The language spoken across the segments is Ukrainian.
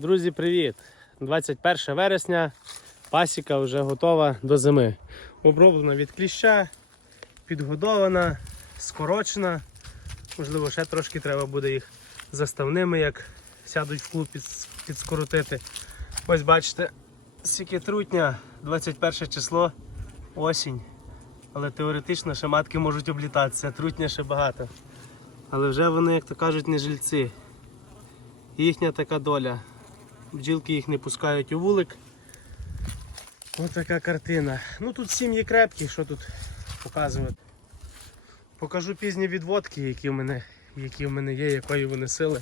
Друзі, привіт! 21 вересня, пасіка вже готова до зими. Оброблена від кліща, підгодована, скорочена. Можливо, ще трошки треба буде їх заставними, як сядуть в клуб під, підскоротити. Ось бачите, скільки трутня, 21 число, осінь. Але теоретично ще матки можуть облітатися, трутня ще багато. Але вже вони, як то кажуть, не жильці. Їхня така доля. Бджілки їх не пускають у вулик. Ось така картина. Ну тут сім'ї крепкі, що тут показувати. Покажу пізні відводки, які в мене, які в мене є, якої вони сили.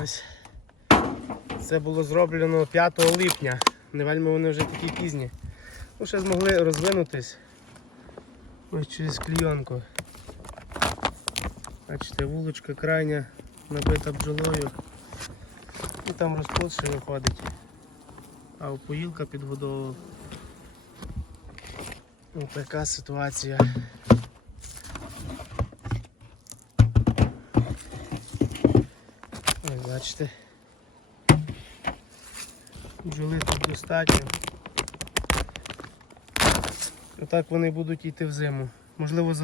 Ось. Це було зроблено 5 липня. Не вельми вони вже такі пізні. Ну, ще змогли розвинутись. Ось через клійонку. Бачите, вуличка крайня набита бджолою. І там розплод ще виходить. А опоїлка підгодовував. Ось така ситуація. Ось бачите. Бджоли тут достатньо. Отак вони будуть йти в зиму. Можливо,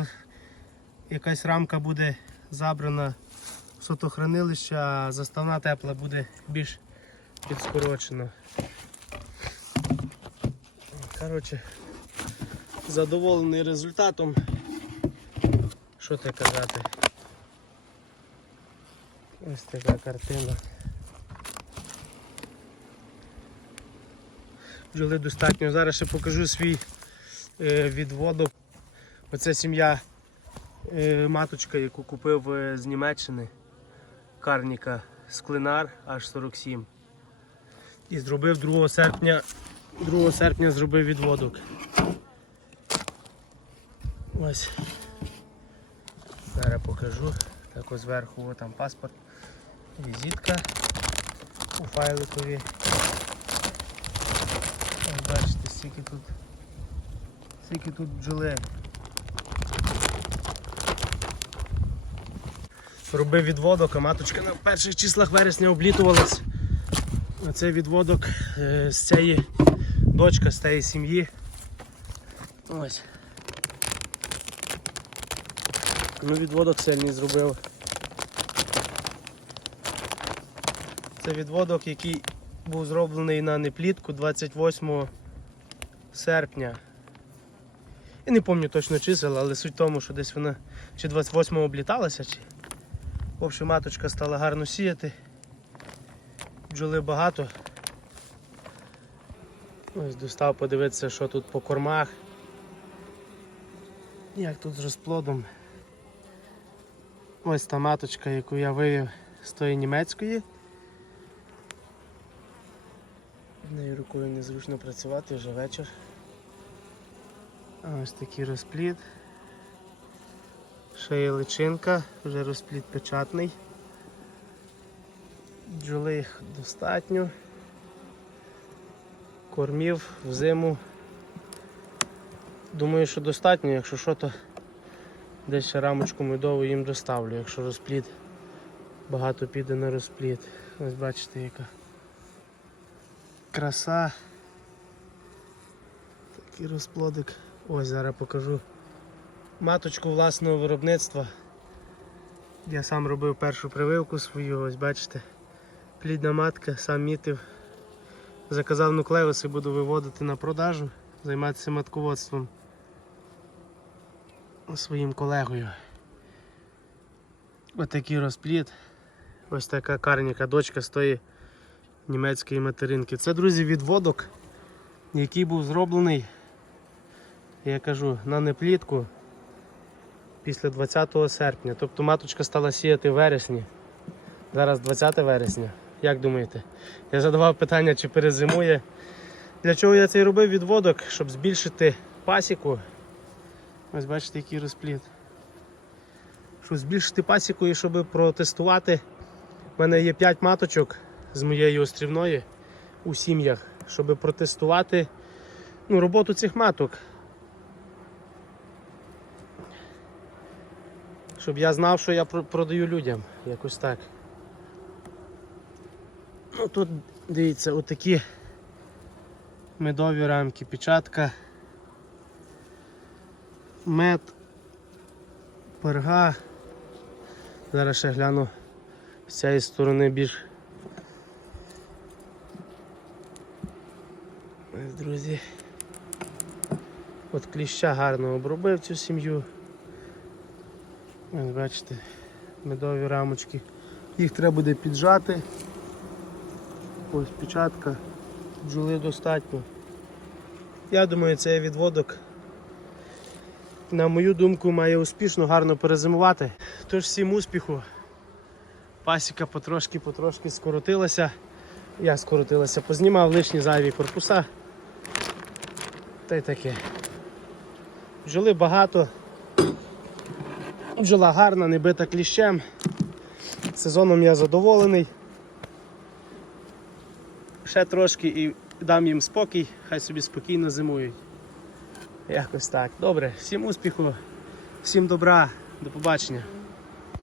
якась рамка буде забрана в сотохранилище, а заставна тепла буде більш підскорочена. Коротше, задоволений результатом. Що ти казати? Ось така картина. Бджоли достатньо. Зараз ще покажу свій е, відводок. Оце сім'я е, маточка, яку купив е, з Німеччини. Карніка Склинар H47. І зробив 2 серпня. 2 серпня зробив відводок. Ось. Зараз покажу. Так ось зверху там паспорт, візитка у файликові. Ось бачите, стільки тут, стільки тут бджоли. Робив відводок, а маточка на перших числах вересня облітувалась. Оце відводок е, з цієї дочка з цієї сім'ї. Ось. Ну, відводок сильний зробив. Це відводок, який був зроблений на неплітку 28 серпня. Я не пам'ятаю точно чисел, але суть в тому, що десь вона чи 28 обліталася, чи. В общем, маточка стала гарно сіяти. Бджоли багато. Ось достав подивитися, що тут по кормах. Як тут з розплодом. Ось та маточка, яку я вивів з тої німецької. Нею рукою незручно працювати, вже вечір. Ось такий розплід. Ще є личинка, вже розплід печатний. Бджоли їх достатньо. Кормів в зиму. Думаю, що достатньо, якщо що, то десь рамочку медову їм доставлю, якщо розплід багато піде на розплід. Ось бачите яка краса. Такий розплодик. Ось зараз покажу маточку власного виробництва. Я сам робив першу прививку свою, ось бачите. Плідна матка, сам мітив. Заказав нуклеуси, буду виводити на продажу, займатися матководством своїм колегою. Ось такий розплід. Ось така карніка, дочка з тої німецької материнки. Це, друзі, відводок, який був зроблений, я кажу, на неплітку після 20 серпня. Тобто маточка стала сіяти в вересні. Зараз 20 вересня. Як думаєте? Я задавав питання, чи перезимує. Для чого я цей робив відводок? Щоб збільшити пасіку. Ось бачите, який розплід. Щоб збільшити пасіку і щоб протестувати. У мене є 5 маточок з моєї острівної у сім'ях, щоб протестувати ну, роботу цих маток. Щоб я знав, що я продаю людям. Якось так. Ну тут дивіться, отакі медові рамки, печатка, мед, перга. Зараз ще гляну з цієї сторони більш. Ось, друзі. От кліща гарно обробив цю сім'ю. Ось бачите, медові рамочки. Їх треба буде піджати. Ось печатка, бджоли достатньо. Я думаю, цей відводок, на мою думку, має успішно, гарно перезимувати. Тож всім успіху. Пасіка потрошки-потрошки скоротилася. Я скоротилася, познімав лишні зайві корпуса. Та й таке. Бджоли багато. Бджола гарна, не бита кліщем. Сезоном я задоволений. Ще трошки і дам їм спокій, хай собі спокійно зимують. Якось так. Добре, всім успіху, всім добра, до побачення.